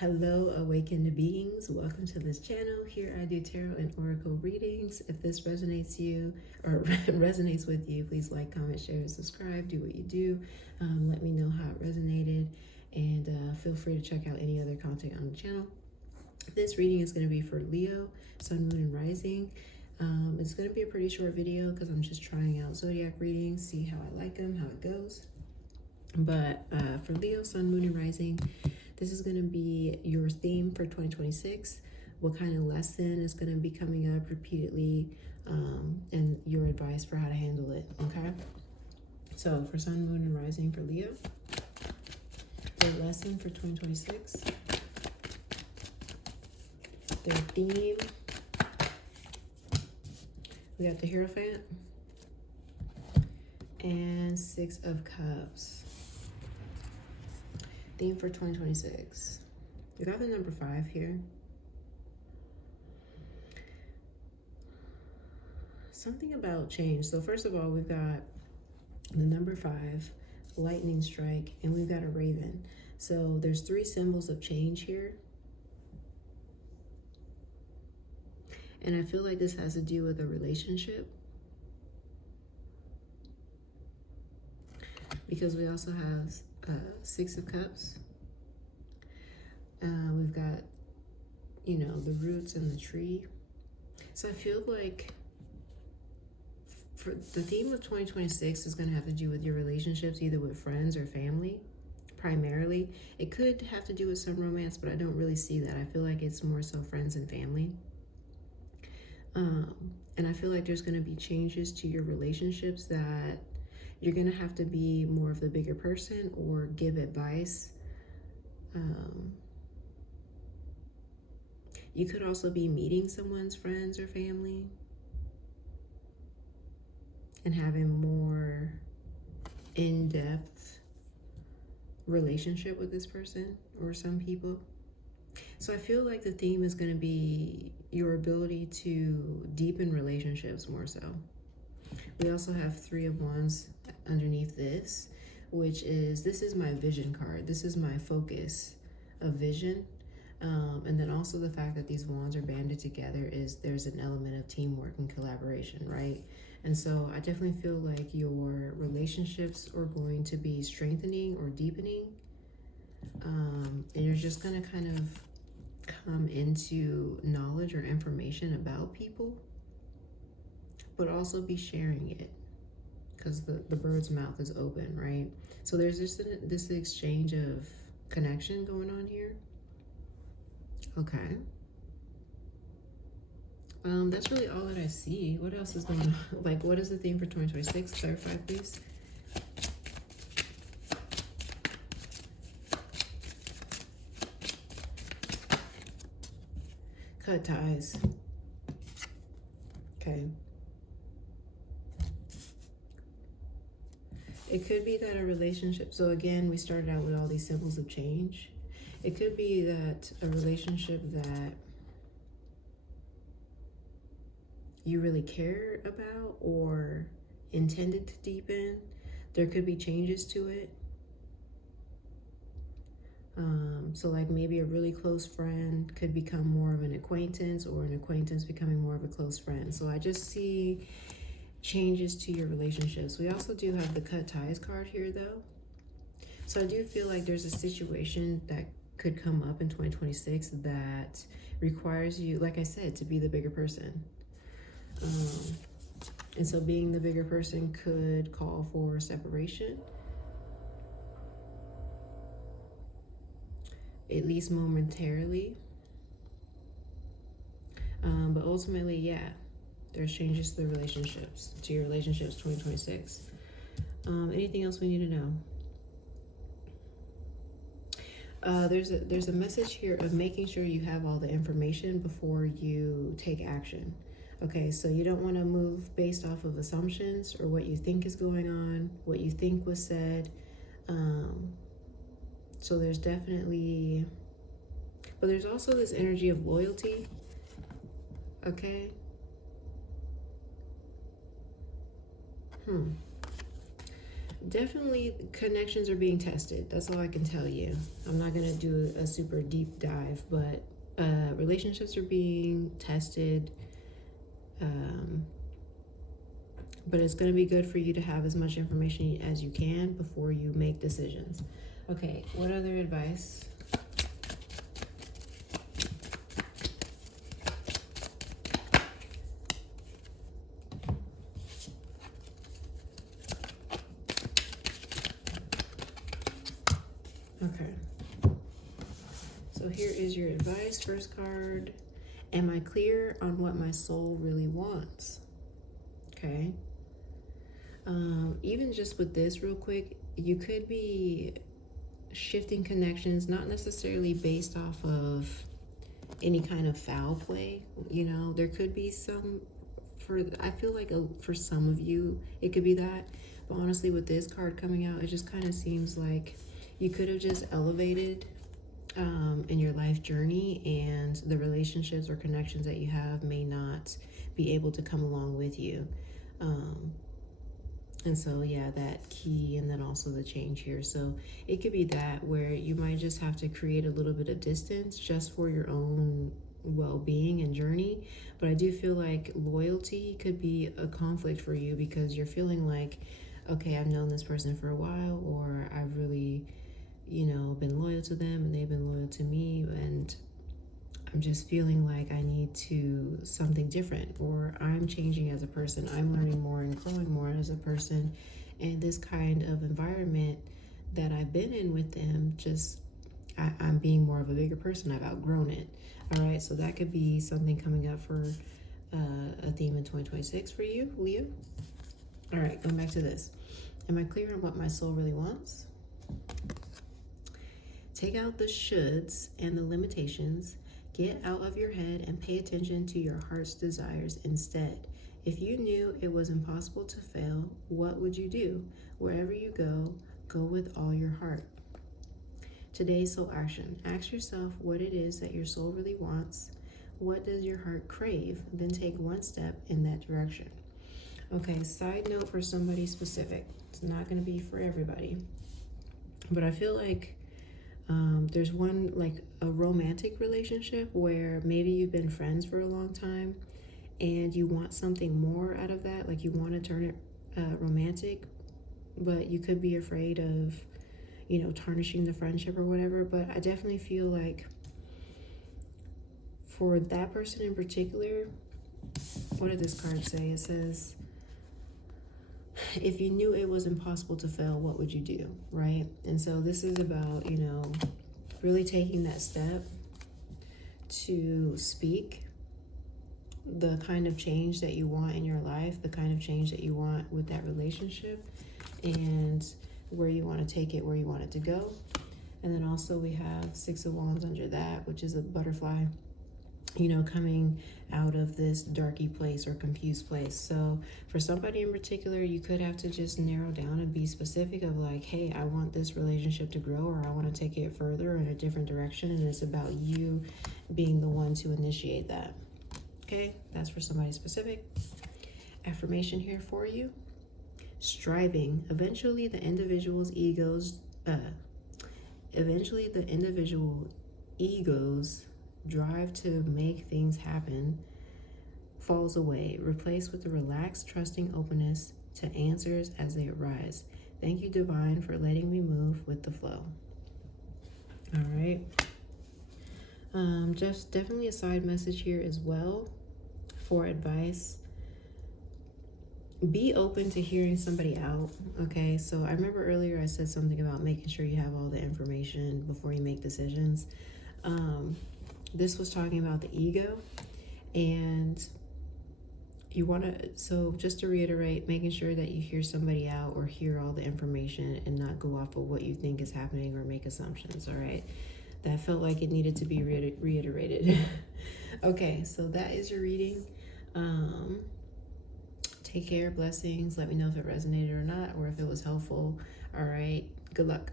Hello, awakened beings. Welcome to this channel. Here I do tarot and oracle readings. If this resonates resonates with you, please like, comment, share, and subscribe. Do what you do. Let me know how it resonated, and feel free to check out any other content on the channel. This reading is going to be for Leo, Sun, Moon, and Rising. It's going to be a pretty short video because I'm just trying out zodiac readings, see how I like them, how it goes. But for Leo, Sun, Moon, and Rising, this is going to be your theme for 2026. What kind of lesson is going to be coming up repeatedly, and your advice for how to handle it. Okay. So for Sun, Moon, and Rising for Leo, their lesson for 2026, their theme. We got the Hierophant and Six of Cups. Theme for 2026. We got the number 5 here. Something about change. So first of all, we've got the number 5, lightning strike, and we've got a raven. So there's 3 symbols of change here. And I feel like this has to do with a relationship, because we also have 6 of Cups. We've got, the roots and the tree. So I feel like for the theme of 2026 is going to have to do with your relationships, either with friends or family, primarily. It could have to do with some romance, but I don't really see that. I feel like it's more so friends and family. And I feel like there's going to be changes to your relationships that you're going to have to be more of the bigger person or give advice. You could also be meeting someone's friends or family and having more in-depth relationship with this person or some people. So I feel like the theme is going to be your ability to deepen relationships more so. We also have 3 of Wands underneath this, which is, this is my vision card. This is my focus of vision. And then also the fact that these wands are banded together is there's an element of teamwork and collaboration, right? And so I definitely feel like your relationships are going to be strengthening or deepening. And you're just going to kind of come into knowledge or information about people, but also be sharing it, because the bird's mouth is open, right? So there's just this exchange of connection going on here. Okay. That's really all that I see. What else is going on? Like, what is the theme for 2026? Clarify, please. Cut ties. Okay. It could be that a relationship, so again, we started out with all these symbols of change. It could be that a relationship that you really care about or intended to deepen, there could be changes to it. So like maybe a really close friend could become more of an acquaintance, or an acquaintance becoming more of a close friend. So I just see changes to your relationships. We also do have the cut ties card here though. So I do feel like there's a situation that could come up in 2026 that requires you, like I said, to be the bigger person. And so being the bigger person could call for separation, at least momentarily. But ultimately, yeah, there's changes to the relationships, to your relationships 2026. Anything else we need to know? There's a message here of making sure you have all the information before you take action. Okay, so you don't want to move based off of assumptions or what you think is going on, what you think was said. So there's definitely, but there's also this energy of loyalty. Okay. Definitely connections are being tested. That's all I can tell you. I'm not going to do a super deep dive, but relationships are being tested. Um, but it's going to be good for you to have as much information as you can before you make decisions. Okay, what other advice? Okay. So here is your advice. First card. Am I clear on what my soul really wants? Okay. Even just with this real quick, you could be shifting connections, not necessarily based off of any kind of foul play. You know, there could be some, I feel like for some of you, it could be that. But honestly, with this card coming out, it just kind of seems like you could have just elevated in your life journey, and the relationships or connections that you have may not be able to come along with you. And so, yeah, that key, and then also the change here. So it could be that where you might just have to create a little bit of distance just for your own well-being and journey. But I do feel like loyalty could be a conflict for you, because you're feeling like, okay, I've known this person for a while, or I've really, been loyal to them and they've been loyal to me, and I'm just feeling like I need to something different, or I'm changing as a person. I'm learning more and growing more as a person. And this kind of environment that I've been in with them, I'm being more of a bigger person. I've outgrown it. All right. So that could be something coming up for a theme in 2026 for you, Leo. All right. Going back to this. Am I clear on what my soul really wants? Take out the shoulds and the limitations. Get out of your head and pay attention to your heart's desires instead. If you knew it was impossible to fail, what would you do? Wherever you go, go with all your heart. Today's soul action. Ask yourself what it is that your soul really wants. What does your heart crave? Then take one step in that direction. Okay, side note for somebody specific. It's not going to be for everybody. But I feel like there's one, like a romantic relationship where maybe you've been friends for a long time and you want something more out of that. Like you want to turn it romantic, but you could be afraid of, tarnishing the friendship or whatever. But I definitely feel like for that person in particular, what did this card say? It says, if you knew it was impossible to fail, what would you do, right? And so this is about, really taking that step to speak the kind of change that you want in your life, the kind of change that you want with that relationship, and where you want to take it, where you want it to go. And then also we have Six of Wands under that, which is a butterfly, coming out of this darky place or confused place. So for somebody in particular, you could have to just narrow down and be specific of like, hey, I want this relationship to grow, or I want to take it further in a different direction. And it's about you being the one to initiate that. Okay, that's for somebody specific. Affirmation here for you. Striving. Eventually the individual ego's drive to make things happen falls away, replaced with a relaxed, trusting openness to answers as they arise. Thank you, Divine, for letting me move with the flow. All right. Just definitely a side message here as well for advice. Be open to hearing somebody out, okay? So I remember earlier I said something about making sure you have all the information before you make decisions. This was talking about the ego, and you want to, so just to reiterate, making sure that you hear somebody out or hear all the information and not go off of what you think is happening or make assumptions, all right? That felt like it needed to be reiterated. Okay, so that is your reading. Take care, blessings. Let me know if it resonated or not, or if it was helpful. All right, good luck.